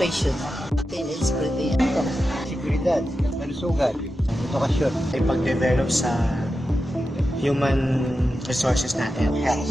inflation, instability, seguridad, kalusugan, edukasyon, ay pag-develop sa human resources natin, health,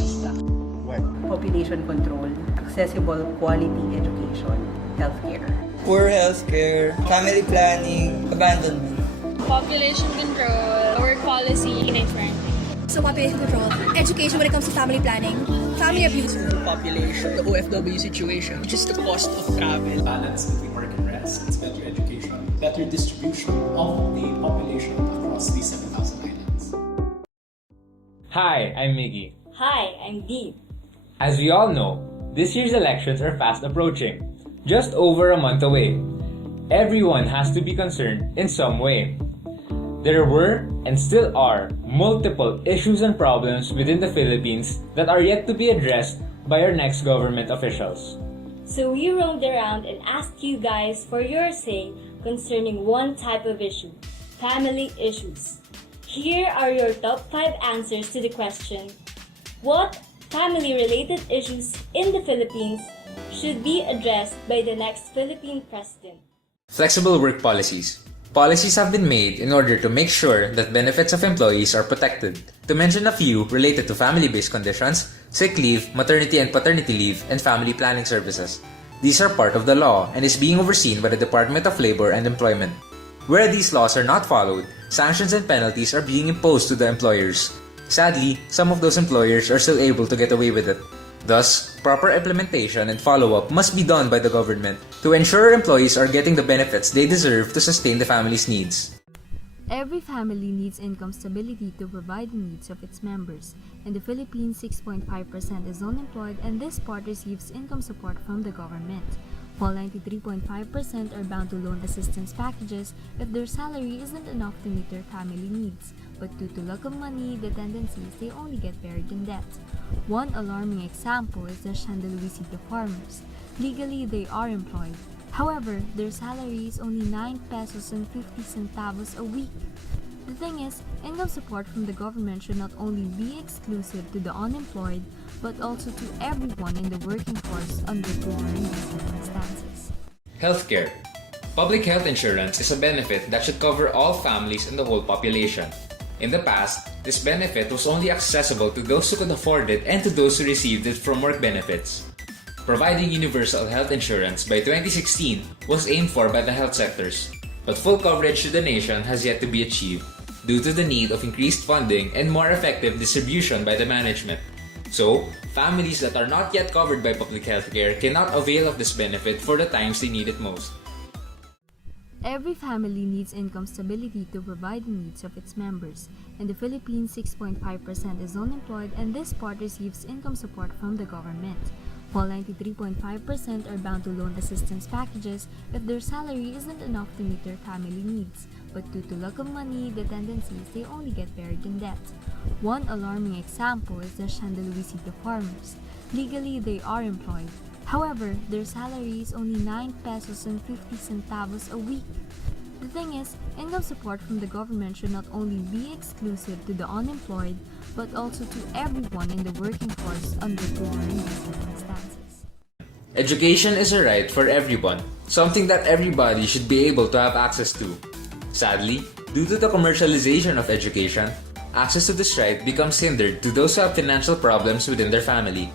work, population control, accessible quality education, healthcare. Poor healthcare, family planning, abandonment. Population control, work policy, and parenting. So population control, education when it comes to family planning, family abuse. Population, the OFW situation, just the cost of travel. Balance between work and rest, it's better education, better distribution of the population across these 7,000 islands. Hi, I'm Migi. Hi, I'm Deanne. As we all know, this year's elections are fast approaching, just over a month away. Everyone has to be concerned in some way. There were, and still are, multiple issues and problems within the Philippines that are yet to be addressed by our next government officials. So we roamed around and asked you guys for your say concerning one type of issue, family issues. Here are your top 5 answers to the question, what family-related issues in the Philippines should be addressed by the next Philippine President? Flexible work policies. Policies have been made in order to make sure that benefits of employees are protected. To mention a few related to family-based conditions, sick leave, maternity and paternity leave, and family planning services. These are part of the law and is being overseen by the Department of Labor and Employment. Where these laws are not followed, sanctions and penalties are being imposed to the employers. Sadly, some of those employers are still able to get away with it. Thus, proper implementation and follow-up must be done by the government to ensure employees are getting the benefits they deserve to sustain the family's needs. Every family needs income stability to provide the needs of its members. In the Philippines, 6.5% is unemployed and this part receives income support from the government, while 93.5% are bound to loan assistance packages if their salary isn't enough to meet their family needs. But due to lack of money, the tendency is they only get buried in debt. One alarming example is the Luisito farmers. Legally, they are employed. However, their salary is only 9 pesos and 50 centavos a week. The thing is, income support from the government should not only be exclusive to the unemployed, but also to everyone in the working force under prevailing circumstances. Healthcare. Public health insurance is a benefit that should cover all families and the whole population. In the past, this benefit was only accessible to those who could afford it and to those who received it from work benefits. Providing universal health insurance by 2016 was aimed for by the health sectors, but full coverage to the nation has yet to be achieved due to the need of increased funding and more effective distribution by the management. So, families that are not yet covered by public health care cannot avail of this benefit for the times they need it most. Every family needs income stability to provide the needs of its members. In the Philippines, 6.5% is unemployed and this part receives income support from the government, while 93.5% are bound to loan assistance packages if their salary isn't enough to meet their family needs. But due to lack of money, the tendency is they only get buried in debt. One alarming example is the Luisito farmers. Legally, they are employed. However, their salary is only 9 pesos and 50 centavos a week. The thing is, income support from the government should not only be exclusive to the unemployed, but also to everyone in the working force under prevailing circumstances. Education is a right for everyone, something that everybody should be able to have access to. Sadly, due to the commercialization of education, access to this right becomes hindered to those who have financial problems within their family.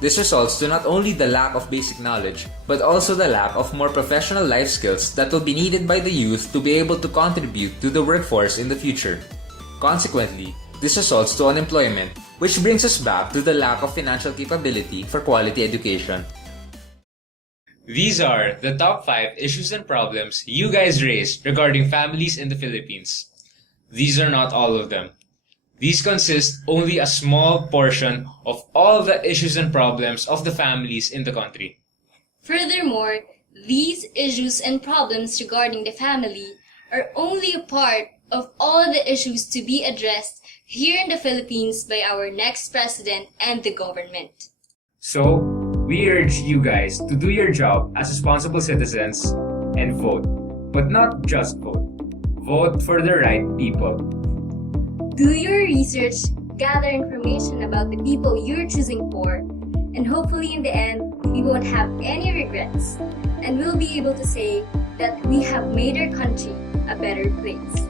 This results to not only the lack of basic knowledge, but also the lack of more professional life skills that will be needed by the youth to be able to contribute to the workforce in the future. Consequently, this results to unemployment, which brings us back to the lack of financial capability for quality education. These are the top 5 issues and problems you guys raised regarding families in the Philippines. These are not all of them. These consist only a small portion of all the issues and problems of the families in the country. Furthermore, these issues and problems regarding the family are only a part of all the issues to be addressed here in the Philippines by our next president and the government. So, we urge you guys to do your job as responsible citizens and vote. But not just vote. Vote for the right people. Do your research, gather information about the people you're choosing for, And hopefully in the end, we won't have any regrets and we'll be able to say that we have made our country a better place.